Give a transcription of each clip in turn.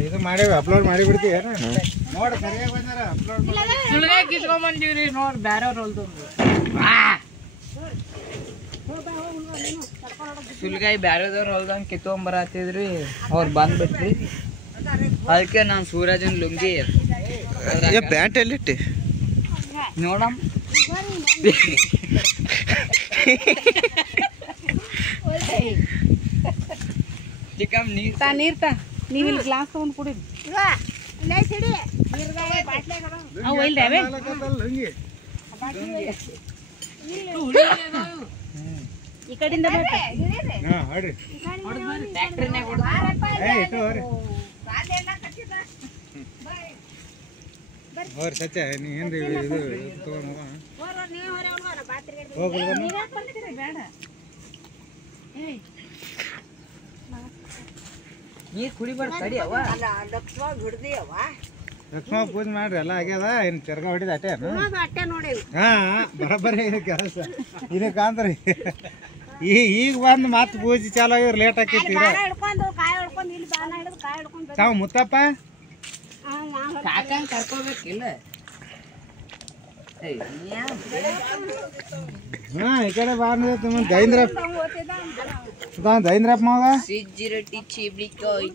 ಇದು ಮಾಡೇವಿ ಅಪ್ಲೋಡ್ ಮಾಡಿ ಬಿಡ್ತೀವಿ ನೋಡಿ ಸರಿಯಾಗಿ ಬಂದಾರ ಅಪ್ಲೋಡ್ ಕಿಸ್ಕೊಂಡ್ಬಂದಿವ್ರಿ ನೋಡಿ ಬ್ಯಾರವ್ರು ಹೊಲ್ದು ಸುಲ್ಗಾಯಿ ಬ್ಯಾರದವ್ರು ಹೊಲ್ದಂಗೆ ಕಿತ್ಕೊಂಬರತ್ತಿದ್ರಿ ಅವ್ರು ಬಂದ್ಬಿಟ್ರಿ ಅದಕ್ಕೆ ನಾನು ಸೂರಜನ್ ಲುಂಗಿ ಬ್ಯಾಂಟ್ ಎಲ್ಲಿಟ್ಟಿ ನೋಡಮ್ ಚಿಕ್ಕಮ್ಮ ನೀರ್ ನೀವು ಇಲ್ಲಿ ಗ್ಲಾಸ್ ತಗೊಂಡು ಕುಡಿರಿ ಈ ಕಡೆಯಿಂದ ಅವ್ರ ಸಚ್ಚ ನೀ ಏನ್ರಿ ಇದು ತಗೊಂಡ್ ನೀರ್ ಕುಡಿಬಾರ್ದು ತಡಿ ಅವ ಲಕ್ಷ್ಮ ಪೂಜೆ ಮಾಡ್ರಿ ಎಲ್ಲ ಆಗ್ಯದ ಇನ್ ಚರ್ಗ ಹೊಡಿದ ಅಟ್ಟೆ ಹಾ ಬರಬರಿ ಇದು ಕೆಲಸ ಇದಕ್ಕಂದ್ರಿ ಈಗ ಬಂದು ಮತ್ತೆ ಪೂಜೆ ಚಾಲು ಆಗಿರ್ ಲೇಟ್ ಆಕೈತಿ ತಾವು ಮುತ್ತಪ್ಪ ಕಾಕಂಗ್ ಕರ್ಕೋಬೇಕಿಲ್ಲ ಹಾ ಈ ಕಡೆ ಬಾಂದ್ರೆ ದೈಂದ್ರಪ್ಪ ಮಗ ಸಿಜ್ಜಿ ರೊಟ್ಟಿ ಚಿಬ್ಳಿಕಾಯಿ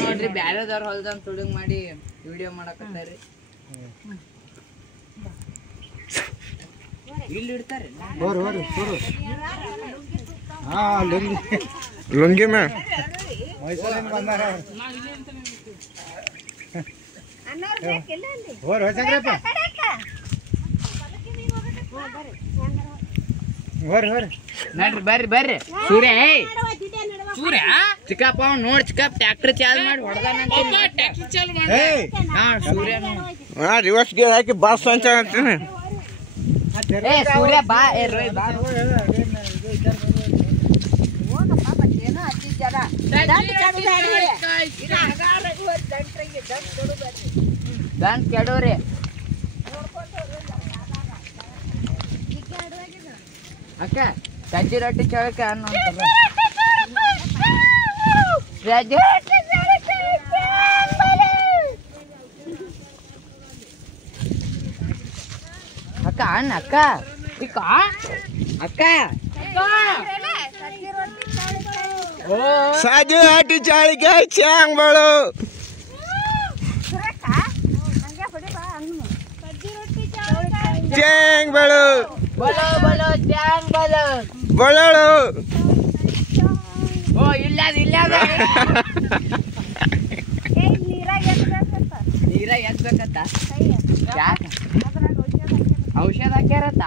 ನೋಡ್ರಿ ಬ್ಯಾರೆದವ್ರ ಹೊಲ್ದಂಗ್ ತುಡುಗ್ ಮಾಡಿ ವಿಡಿಯೋ ಮಾಡಕತ್ತಾರಿ ಇಲ್ಲಿ ಇಡ್ತಾರೆ ಹಾ ಲುಂಗಿ ಮೇ ಮೈಸೂರಿಂದ ಬಂದಾರ ಹೊಸಗ್ರಪ್ಪ ನಡ್ರಿ ಬರ್ರಿ ಸೂರ್ಯ ಸೂರ್ಯ ಚಿಕ್ಕಪ್ಪ ನೋಡ್ ಚಿಕ್ಕಪ್ಪ ಟ್ರ್ಯಾಕ್ಟರ್ ಚಾಲು ಮಾಡಿ ಸೂರ್ಯ ರಿವರ್ಸ್ ಗೇರ್ ಹಾಕಿ ಬಾಸ್ ಅಂತ ಅಂತೀನಿ ಸೂರ್ಯ ಬಾ ರೋಯ್ ಬಾ ದಂಡ್ ಕೆಡೋರಿ ಅಕ್ಕ ಸಜ್ಜಿ ರೊಟ್ಟಿ ಚಳಕೆ ಅನ್ನ ಅಕ್ಕ ಅಣ್ಣ ಅಕ್ಕ ಇಕ್ಕ ಅಕ್ಕ ಸಾಜು ಹಾಟಿ ಚಾಳಿಕಾಯಿ ಚಾಂಗ್ ಬಳು ಚಾಂಗ್ ಬಳು ಬಲೋ ಚಾಂಗ್ ಬಲೋ ಬಳಳು ಓ ಇಲ್ಲ ನೀರ ಎತ್ಬೇಕತ್ತ ಯಾಕ ಔಷಧ ಹಾಕ್ಯಾರತ್ತ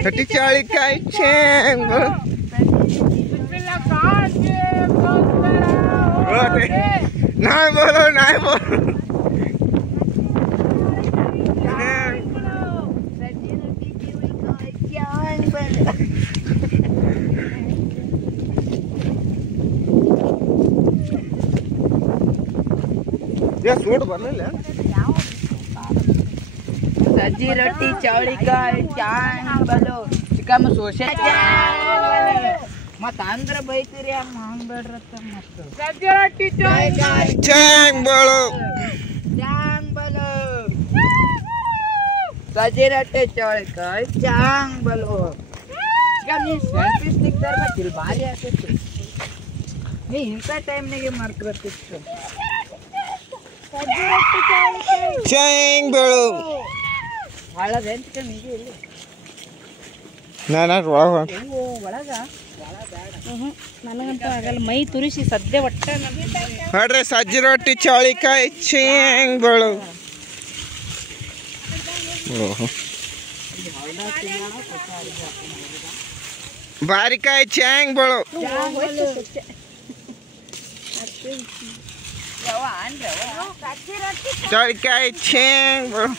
ಹಟ್ಟಿ ಚಾಳಿಕಾಯಿ ಚಾಂಗ್ ಬಳು ನಾಯ್ ಬೋಲೋ ಸೂಟ್ ಬರ್ಲಿಲ್ಲ ಸಜ್ಜಿ ರೊಟ್ಟಿ ಚೌಳಿಕಾಯಿ ಚಾಂಗ್ ಬಲು ಚಿಕ್ಕಮ್ಮ ಸೋಸೆ ಮತ್ತ ಅಂದ್ರ ಬೈತೀರಿ ಹಂಗ ಬೇಡ್ರತ್ತ ಮತ್ತ ಸಜ್ಜಿ ರೊಟ್ಟಿ ಚೌಳಿಕಾಯಿ ಚಾಂಗ್ ಬಳು ಚಾಂಗ್ ಬಲು ಸಜ್ಜಿ ರೊಟ್ಟಿ ಚೌಳಿಕಾಯಿ ಚಾಂಗ್ ಬಲು ಚಿಕ್ಕಮ್ಮ ನೀ ಸೆಲ್ಫಿ ಸ್ಟಿಕ್ ತರ್ಬೇಕಿಲ್ಲ ಭಾರಿ ಆಗ್ತೈತಿ ನೀ ಇಂಥ ಟೈಮ್ನಾಗೆ ಮಾರ್ಕ್ ಬರ್ತಿತ್ತು ಚಾಂಗ್ ಬಳು ಒಳಗೇನು ನಿಮಗೆ ಇಲ್ಲಿ ನಾನು ಒಳಗ ನನಗಂತೂ ಆಗಲ್ಲ ಮೈ ತುರಿಸಿ ಸದ್ಯ ಒಟ್ಟ ನೋಡ್ರಿ ಸಜ್ಜಿ ರೊಟ್ಟಿ ಚೌಳಿಕಾಯಿ ಚಾಂಗ್ ಬಳು ಬಾರಿಕಾಯಿ ಚಾಂಗ್ ಬಳು ಚೌಳಿಕಾಯಿ ಚಾಂಗ್ ಬಳು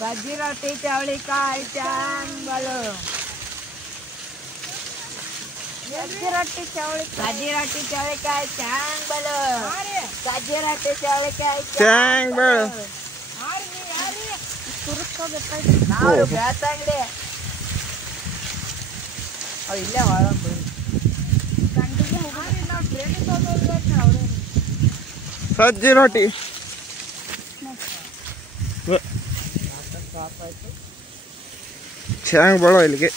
ಸಜ್ಜಿ ರೊಟ್ಟಿ ಚವಳಿಕಾಯಿ ಚಾಂಬಲು ಸಜ್ಜಿ ರೊಟ್ಟಿ ಚವಳಿಕಾಯಿ ಚಾಂಬಲು ಸಜ್ಜಿ ರೊಟ್ಟಿ ಚವಳಿಕಾಯಿ ಚಾಂಬಲು ನಾವು ಬೇತಂಗಡಿ ಅವ್ ಇಲ್ಲೇ ಒಳಗ್ ಬಿಡು ಸಜ್ಜಿ ರೊಟ್ಟಿ ಚಾಂಗ್ ಬರೋ ಇಲ್ಲಿಗೆ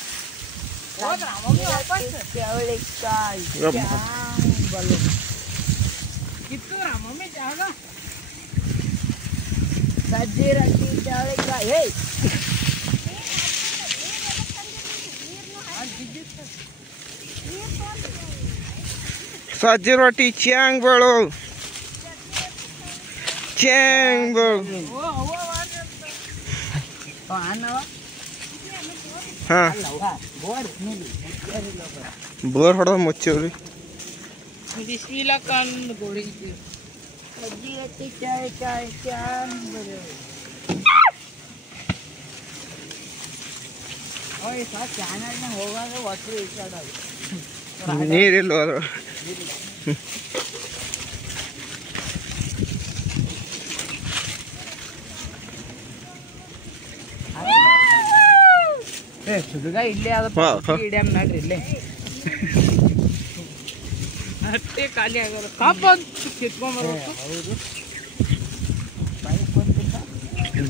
ಚವಳಿಕಾಯಿ ಚಾಂಬಲು ಸಜ್ಜಿ ರೊಟ್ಟಿ ಚವಳಿಕಾಯಿ ಹೇ ಸಜ್ಜಿ ರೊಟ್ಟಿ ಚಾಂಗ್ ಬರೋ ಚಾಂಗ್ ಬರೋ ಹಾ ಬೋರ್ ಹೊಡೆದ ಮುಚ್ಚವ್ರಿ ಸಜ್ಜಿ ರೊಟ್ಟಿ ಚವಳಿಕಾಯಿ ಚಾಂಬಲು ಚಾನಲ್ನ ಹೋಗಾಗ ಒಟ್ಟು ಈಸಾಡೋದು ನೀರಿಲ್ಲ ಅದ್ರ ಸುಡುಗ ಇಲ್ಲೇ ಅದ ಡ್ಯಾಮ್ ನೋಡ್ರಿ ಇಲ್ಲೇ ಅಷ್ಟೇ ಖಾಲಿ ಆಗೋದು ಕಾಪ ಕಿತ್ಕೊಂಡ್ಬರ್ಬೇಕು ಹೌದು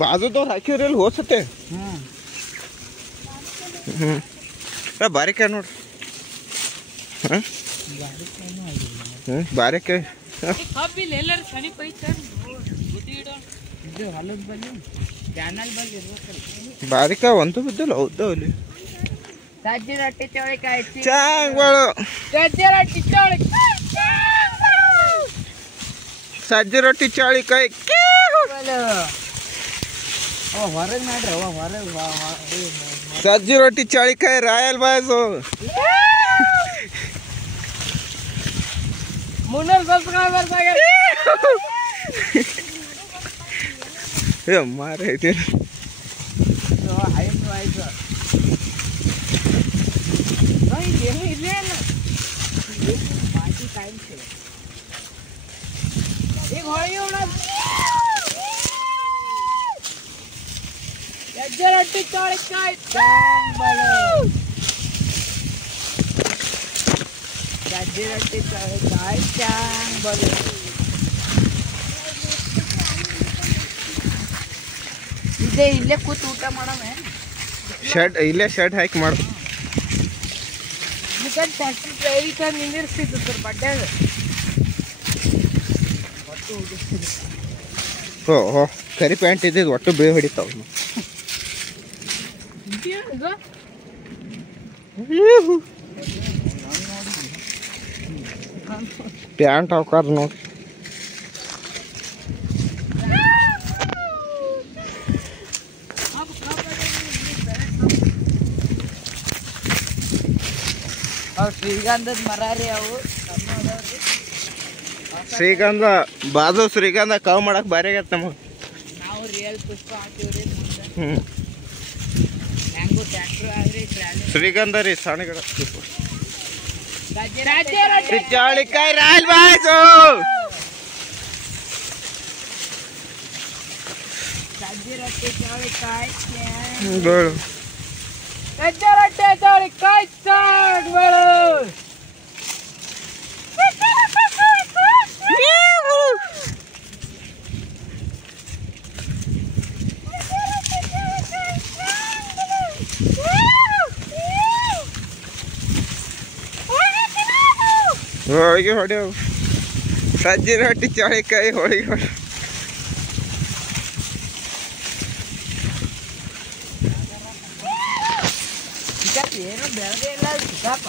ಬಾಜುದವ್ರು ಹಾಕಿವ್ರಿ ಇಲ್ಲಿ ಹೋಸತ್ತೆ ಬಾರಿಕಾಯಿ ನೋಡ್ರಿ ಬಾರಿಕಾಯಿ ಕಬ್ಬಿಲ್ಲ ಎಲ್ಲರೂ ಸನಿಪ ಐತೆ ಇದು ಹೊಲದ ಬಲ್ಲಿ ಚಾನಲ್ ಬಲ್ಲಿ ಇರ್ಬೇಕಲ್ಲ ಬಾರಿಕಾಯಿ ಒಂದು ಬಿದ್ದಿಲ್ಲ ಹೌದು ಅಲ್ಲಿ ಸಜ್ಜಿ ರೊಟ್ಟಿ ಚವಳಿಕಾಯಿ ಚಾಂಗ್ಗಳು ಸಜ್ಜಿ ರೊಟ್ಟಿ ಚವಳಿಕಾಯಿ ಸಜ್ಜಿ ರೊಟ್ಟಿ ಚವಳಿಕಾಯಿ ಹೊರಗೆ ಮಾಡ್ರಿ ಹೊರಗೆ ಸಜ್ಜಿ ರೊಟ್ಟಿ ಚವಳಿಕಾಯಿ ರಾಯಲ್ ಬಾಯ್ಸು ಮುನ್ನೂರು ಸಬ್ಸ್ಕ್ರೈಬರ್ಸ್ ಆಗ್ಯಾರ ಮಾರೈತಿ ಆಯ್ತು ಆಯ್ತು ಏನು ಇಲ್ಲೇ ಅಲ್ಲ ಬಾಕಿ ಟೈಮ್ ಈಗ ಹೊಳಿ ಸಜ್ಜಿ ರೊಟ್ಟಿ ಚವಳಿಕಾಯಿ ಚಾಂಬಲು ಸಜ್ಜಿ ರೊಟ್ಟಿ ಚವಳಿಕಾಯಿ ಚಾಂಬಲು ಇದೇ ಇಲ್ಲೇ ಕೂತು ಊಟ ಮಾಡಮೆ ಶರ್ಟ್ ಇಲ್ಲೇ ಶರ್ಟ್ ಹಾಕಿ ಮಾಡು ಇದಕ್ಕೆ ಟ್ಯಾಕ್ಸಿ ಡ್ರೈವಿಂಗ್ ನಿಂದಿರ್ಸ್ತಿದ್ದು ಸರ್ ಬಡ್ಡ್ಯಾಗ ಹೋ ಕರಿ ಪ್ಯಾಂಟ್ ಇದ್ದಿದ್ದು ಒಟ್ಟು ಬೇ ಹೊಡಿತಾವ ಪ್ಯಾಂಟ್ ಹಾಕಾರ ನೋಡಿ ಶ್ರೀಗಂಧದ ಮರ ರೀ ಅವು ಶ್ರೀಗಂಧ ಬಾಜು ಶ್ರೀಗಂಧ ಕವ್ ಮಾಡಕ್ ಬಾರಿ ಆಗತ್ತೆ ನಮಗೆ ನಾವು ರಿಯಲ್ ಪುಷ್ಪ ಹಾಕಿವ್ರಿ ಹ್ಞೂ ಹೆಂಗು ಟ್ರ್ಯಾಕ್ಟರ್ ಆಗ್ರಿ ಟ್ರಾಲಿ ಶ್ರೀಗಂಧ ರೀ ಸಣ್ಣ ಗಿಡ ಸಜ್ಜಿ ರೊಟ್ಟಿ ಚವಳಿಕಾಯಿ ರಾಯಲ್ ಬಾಯ್ಸು ಸಜ್ಜಿ ರೊಟ್ಟಿ ಚವಳಿಕಾಯಿ ಬೇಳು ಸಜ್ಜಿ ರೊಟ್ಟಿ ಚವಳಿಕಾಯಿ ಚಾಂಬಲು ಹೋಳಿಗೆ ಹೊಡೆಯವು ಸಜ್ಜಿ ರೊಟ್ಟಿ ಚವಳಿಕಾಯಿ ಹೋಳಿಗೆ ಹೊಡೆ ಏನು ಬೆಳೆದೇ ಇಲ್ಲ ಚಿಕ್ಕಪ್ಪ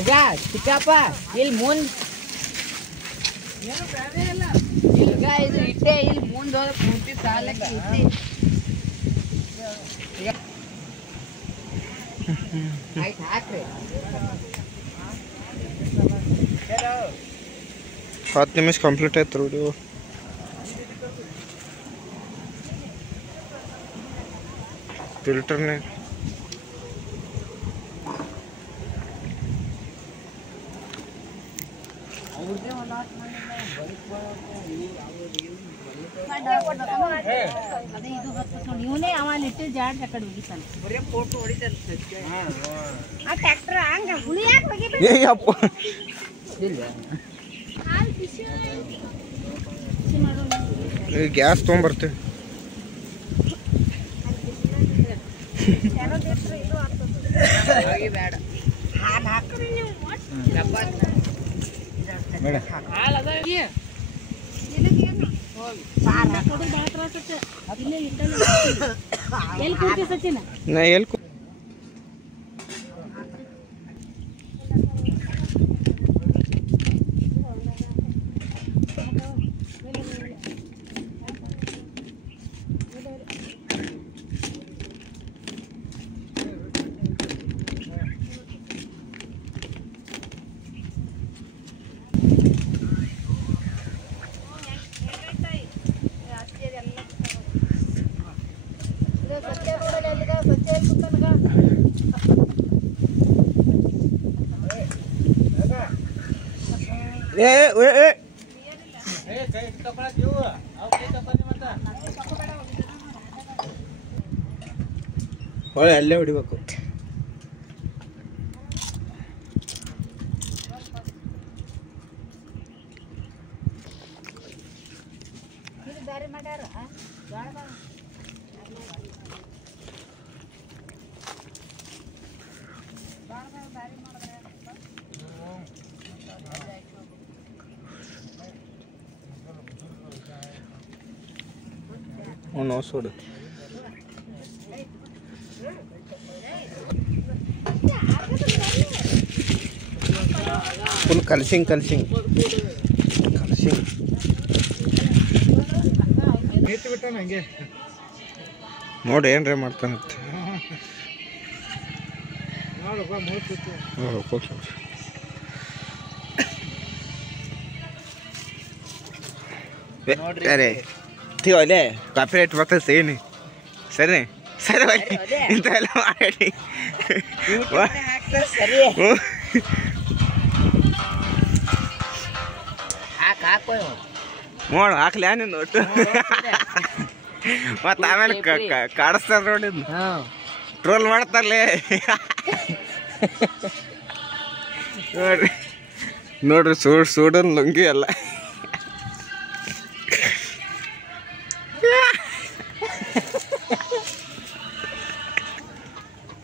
ಈಗ ಚಿಕ್ಕಪ್ಪ ಇಲ್ಲಿ ಮುಂದೆ ಏನು ಬೆಳೆದೇ ಇಲ್ಲ ಈಗ ಇದು ಇಟ್ಟೆ ಇಲ್ಲಿ ಮುಂದೆ ಹೋದ ಪೂರ್ತಿ ಸಾಲಕ್ಕೆ ಇಟ್ಟೆ ಆಯ್ತು ಹಾಕ್ರಿ 10 ನಿಮಿಷ ಕಂಪ್ಲೀಟ್ ಆಯ್ತು ವಿಡಿಯೋ. ಫಿಲ್ಟರ್ನೇ ಇವನೇ ಅವ ಇಟ್ಟು ಜಾಡ್ ಆ ಕಡೆ ಹೋಗಿತಾನೆ ಆ ಟ್ರ್ಯಾಕ್ಟರ್ ಹಂಗ ಹುಳಿ ಯಾಕೆ ಹೋಗಿ ಏ ಅಪ್ಪ ಗ್ಯಾಸ್ ತೊಗೊಂಬರ್ತೀವಿ. ಬೇಡ ನಾ ಎಲ್ಲಿ ಹೊಳೆ ಅಲ್ಲೇ ಹೊಡಿಬೇಕು. ಅವನು ಸೋಡು ಫುಲ್ ಕಲ್ಸಿಂಗ್ ನಿಂತು ಬಿಟ್ಟ ನಂಗೆ ನೋಡಿ ಏನ್ರಿ ಮಾಡ್ತಾನಂತೆ. ನೋಡಪ್ಪ ಮೂರ್ತಿತ್ತು ಅರೆ ಅಲ್ಲೇ ಕಾಪಿ ರೈಟ್ ಬರ್ತದೆ ಸೇನಿ ಸರಿ ಸರಿ ಇಂಥವೆಲ್ಲ ಮಾಡಿ ಸರಿ ನೋಡು ಹಾಕ್ಲಿ ನೀನು ಒಟ್ಟು ಮತ್ತು ಆಮೇಲೆ ಕಾಡಿಸ್ತಾರ ನೋಡಿ ಟ್ರೋಲ್ ಮಾಡ್ತಾರಲೇ ನೋಡ್ರಿ ನೋಡ್ರಿ ಸೂಡನ್ ಲುಂಗಿ ಎಲ್ಲ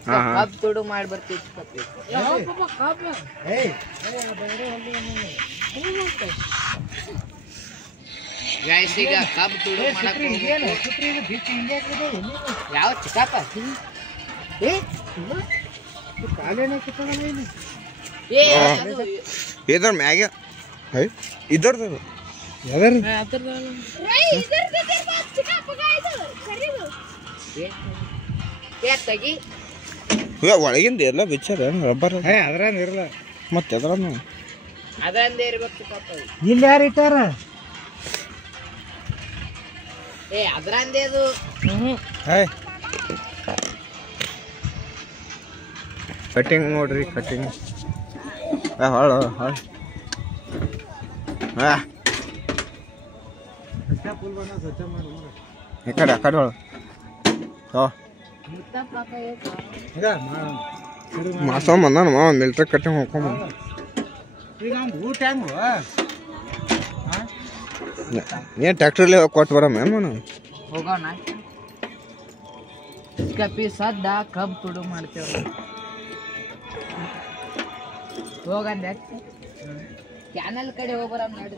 ಕಬ್ಬು ತುಡು ಮಾಡಿ ಬರ್ತಿತ್ತು. ಈಗ ಕಬ್ಬು ತುಡು ಮಾಡಕ್ ಯಾವ ಚಿಕ್ಕಪ್ಪ ಇದ್ರ ಮ್ಯಾಗ ಇದ್ರದ್ದು ತೆಗಿ ಒಳಗಿಂದ ಎಲ್ಲ ಬಿಚ್ಚಾರ ರಬ್ಬರ್ ಅದ್ರಾಗ ಇರಲ್ಲ ಮತ್ತೆ ಅದ್ರ ಅದಂದೇ ಇರ್ಬೇಕು ಚಿಕ್ಕಪ್ಪ. ಇಲ್ಲಿ ಯಾರು ಇಟ್ಟಾರ ಅದ್ರಂದೇ ಅದು ಕಟಿಂಗ್ ನೋಡ್ರಿ ಕಟಿಂಗ್ ಹಾಳು ಹಾಳು ಈ ಕಡೆ ಆ ಕಡೆ ಹೊಳು ಮಾಡ್ಸೊಂಬಂದ ಮಾವ ಮಿಲ್ಟ್ರಿ ಕಟಿಂಗ್ ಹೋಗ್ಕೊಂಬಂದ. ಈಗ ಊಟ ಹೆಂಗು ಏನು ಟ್ಯಾಕ್ಟ್ರಲ್ಲಿ ಕೊಟ್ಟು ಬರಮ್ಮ ಏನು ಹೋಗೋಣ ಕಪ್ಪಿ ಸದ್ದ ಕಬ್ಬು ತುಡು ಮಾಡ್ತೇವ ಹೋಗಂದ ಕ್ಯಾನಲ್ ಕಡೆ ಹೋಗೋರ ನಡಿ